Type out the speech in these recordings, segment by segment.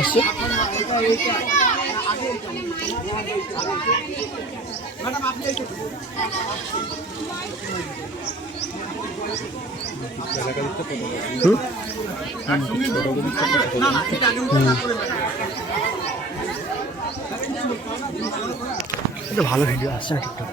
আসছে ভালো ভিডিও আসছে না ঠিকঠাক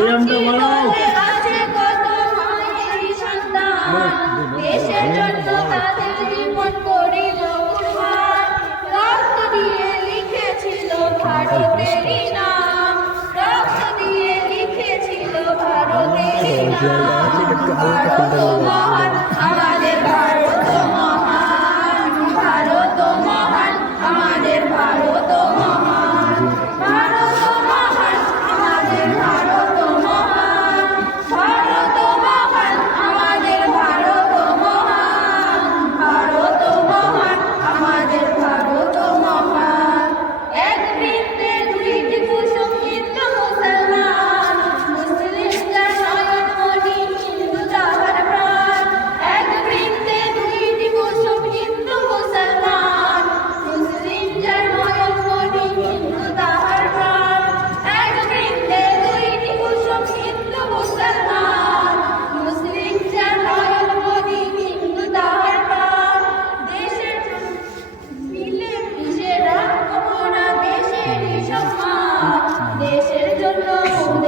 হরিয়ানটা বলো দেশের জন্য তাদের জীবন করিল রক্ত দিয়ে লিখেছিল ভারতেরই নাম রক্ত দিয়ে লিখেছিল ভারতেরই নাম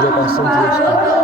direção de Deus.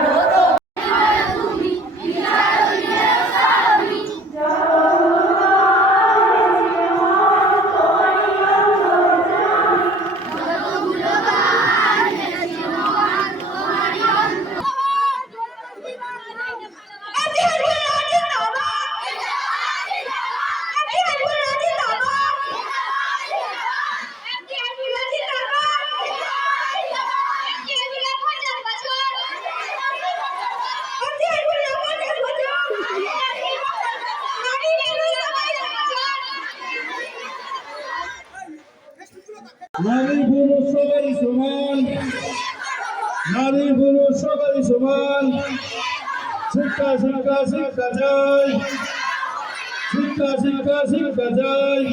নারী পুরুষ সবাই সমান। নারী পুরুষ সবাই সমান। শিক্ষা শিক্ষা শিক্ষা চাই। শিক্ষা শিক্ষা শিক্ষা চাই।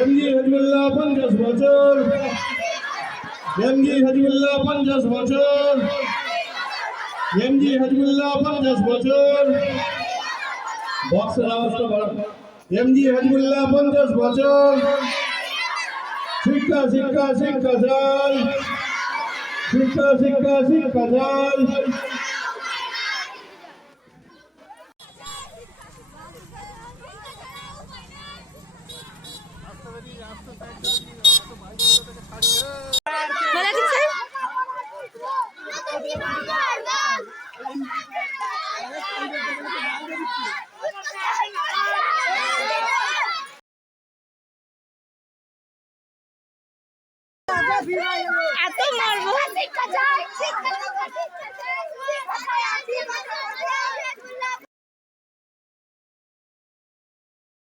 এমজি হজবুল্লাহ পঞ্চাশ বছর। এমজি হজবুল্লাহ পঞ্চাশ বছর। এমজি হজবুল্লাহ পঞ্চাশ বছর। বক্সের আওয়াজটা বাড়ান এমজি হজবুল্লাহ পঞ্চাশ বছর। শিক্ষা শিক্ষা শিক্ষা চাই শিক্ষা শিক্ষা শিক্ষা চাই এত মারবো